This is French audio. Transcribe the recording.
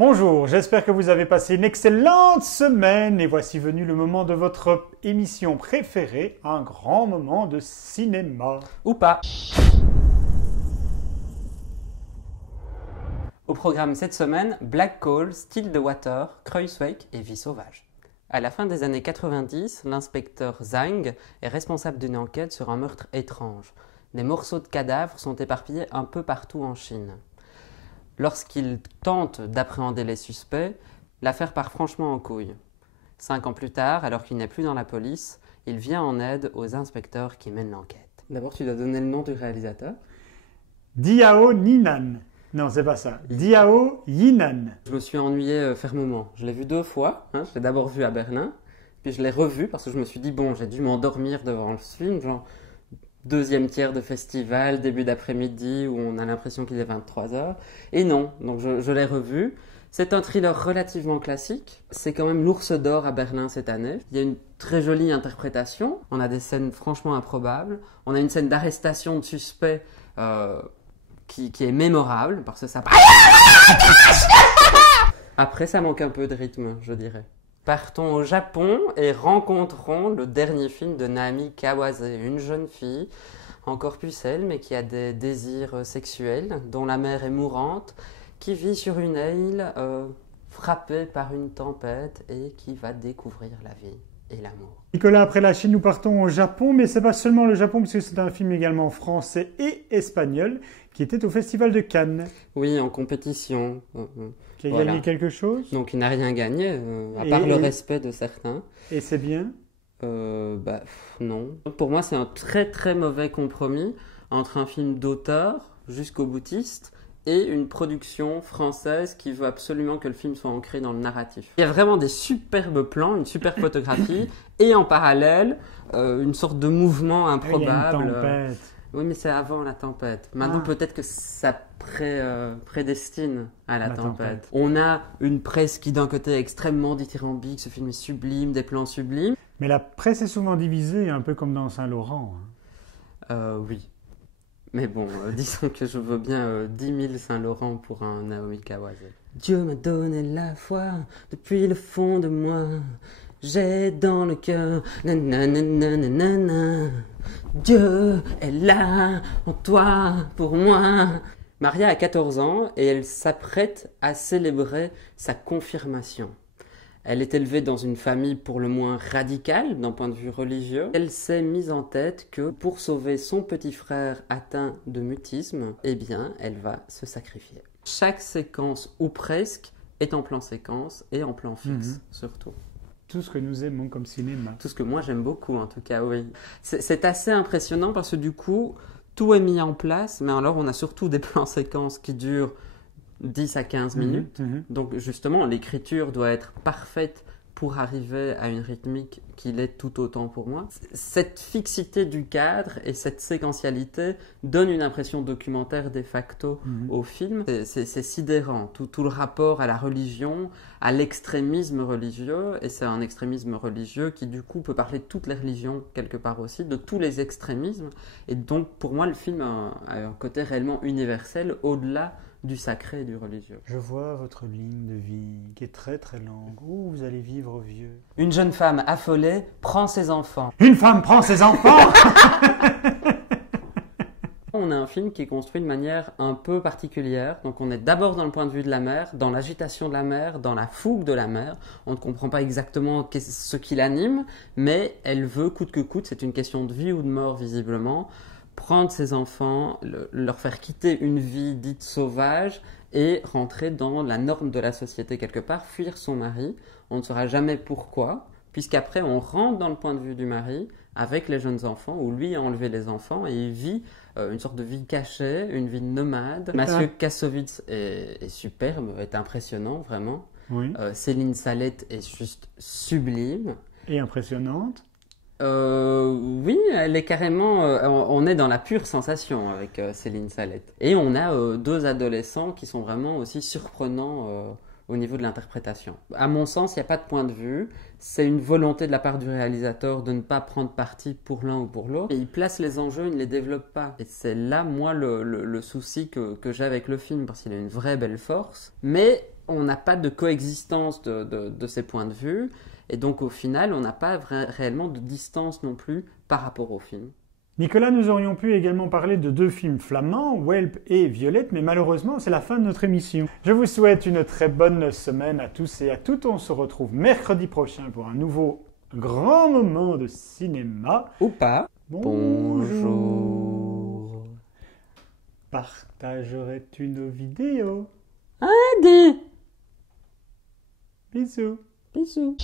Bonjour, j'espère que vous avez passé une excellente semaine et voici venu le moment de votre émission préférée, un grand moment de cinéma. Ou pas. Au programme cette semaine, Black Coal, Still the Water, Kruiswijk et Vie sauvage. À la fin des années 90, l'inspecteur Zhang est responsable d'une enquête sur un meurtre étrange. Des morceaux de cadavres sont éparpillés un peu partout en Chine. Lorsqu'il tente d'appréhender les suspects, l'affaire part franchement en couille. 5 ans plus tard, alors qu'il n'est plus dans la police, il vient en aide aux inspecteurs qui mènent l'enquête. D'abord, tu dois donner le nom du réalisateur. Diao Yinan. Non, c'est pas ça. Diao Yinan. Je me suis ennuyé fermement. Je l'ai vu 2 fois. Je l'ai d'abord vu à Berlin, puis je l'ai revu parce que je me suis dit, bon, j'ai dû m'endormir devant le film, genre deuxième tiers de festival, début d'après-midi, où on a l'impression qu'il est 23h. Et non, donc je l'ai revu. C'est un thriller relativement classique. C'est quand même l'Ours d'Or à Berlin cette année. Il y a une très jolie interprétation. On a des scènes franchement improbables. On a une scène d'arrestation de suspects qui est mémorable, parce que ça... Après, ça manque un peu de rythme, je dirais. Partons au Japon et rencontrons le dernier film de Naomi Kawase, une jeune fille, encore pucelle, mais qui a des désirs sexuels, dont la mère est mourante, qui vit sur une île frappée par une tempête et qui va découvrir la vie et l'amour. Nicolas, après la Chine, nous partons au Japon, mais c'est pas seulement le Japon, parce que c'est un film également français et espagnol, qui était au Festival de Cannes. Oui, en compétition. Qui a gagné quelque chose. Donc il n'a rien gagné, à part le respect de certains. Et c'est bien non. Pour moi, c'est un très très mauvais compromis entre un film d'auteur jusqu'au boutiste et une production française qui veut absolument que le film soit ancré dans le narratif. Il y a vraiment des superbes plans, une superbe photographie, et en parallèle, une sorte de mouvement improbable. Il y a une tempête. Oui, mais c'est avant la tempête. Maintenant, peut-être que ça prédestine à la tempête. On a une presse qui, d'un côté, est extrêmement dithyrambique, ce film est sublime, des plans sublimes. Mais la presse est souvent divisée, un peu comme dans Saint-Laurent. Oui. Mais bon, disons que je veux bien 10 000 Saint-Laurent pour un Naomi Kawase. Dieu m'a donné la foi depuis le fond de moi. J'ai dans le cœur, nanana, Dieu est là, en toi, pour moi. Maria a 14 ans et elle s'apprête à célébrer sa confirmation. Elle est élevée dans une famille pour le moins radicale d'un point de vue religieux. Elle s'est mise en tête que pour sauver son petit frère atteint de mutisme, eh bien, elle va se sacrifier. Chaque séquence, ou presque, est en plan séquence et en plan fixe, surtout. Tout ce que nous aimons comme cinéma. Tout ce que moi j'aime beaucoup, en tout cas, oui. C'est assez impressionnant parce que du coup, tout est mis en place, mais alors on a surtout des plans séquences qui durent 10 à 15 minutes. Donc justement, l'écriture doit être parfaite pour arriver à une rythmique qui l'est tout autant pour moi. Cette fixité du cadre et cette séquentialité donnent une impression documentaire de facto au film. C'est sidérant, tout le rapport à la religion, à l'extrémisme religieux, et c'est un extrémisme religieux qui du coup peut parler de toutes les religions quelque part aussi, de tous les extrémismes, et donc pour moi le film a un côté réellement universel au-delà du sacré et du religieux. Je vois votre ligne de vie qui est très très longue. Où vous allez vivre vieux. Une jeune femme affolée prend ses enfants. Une femme prend ses enfants. On a un film qui est construit de manière un peu particulière. Donc on est d'abord dans le point de vue de la mère, dans l'agitation de la mère, dans la fougue de la mère. On ne comprend pas exactement ce qui l'anime, mais elle veut coûte que coûte, c'est une question de vie ou de mort visiblement, prendre ses enfants, leur faire quitter une vie dite sauvage et rentrer dans la norme de la société quelque part, fuir son mari. On ne saura jamais pourquoi, puisqu'après on rentre dans le point de vue du mari avec les jeunes enfants, où lui a enlevé les enfants et il vit une sorte de vie cachée, une vie nomade. Mathieu Kassovitz est superbe, est impressionnant vraiment. Oui. Céline Salette est juste sublime. Et impressionnante. Oui, elle est carrément... on est dans la pure sensation avec Céline Salette. Et on a 2 adolescents qui sont vraiment aussi surprenants au niveau de l'interprétation. À mon sens, il n'y a pas de point de vue. C'est une volonté de la part du réalisateur de ne pas prendre parti pour l'un ou pour l'autre. Et il place les enjeux, il ne les développe pas. Et c'est là, moi, le souci que j'ai avec le film, parce qu'il a une vraie belle force. Mais on n'a pas de coexistence de ces points de vue, et donc au final, on n'a pas réellement de distance non plus par rapport au film. Nicolas, nous aurions pu également parler de 2 films flamands, Whelp et Violette, mais malheureusement, c'est la fin de notre émission. Je vous souhaite une très bonne semaine à tous et à toutes. On se retrouve mercredi prochain pour un nouveau grand moment de cinéma. Ou pas. Bonjour. Partagerais-tu nos vidéos? Allez. Bisous. Bisous.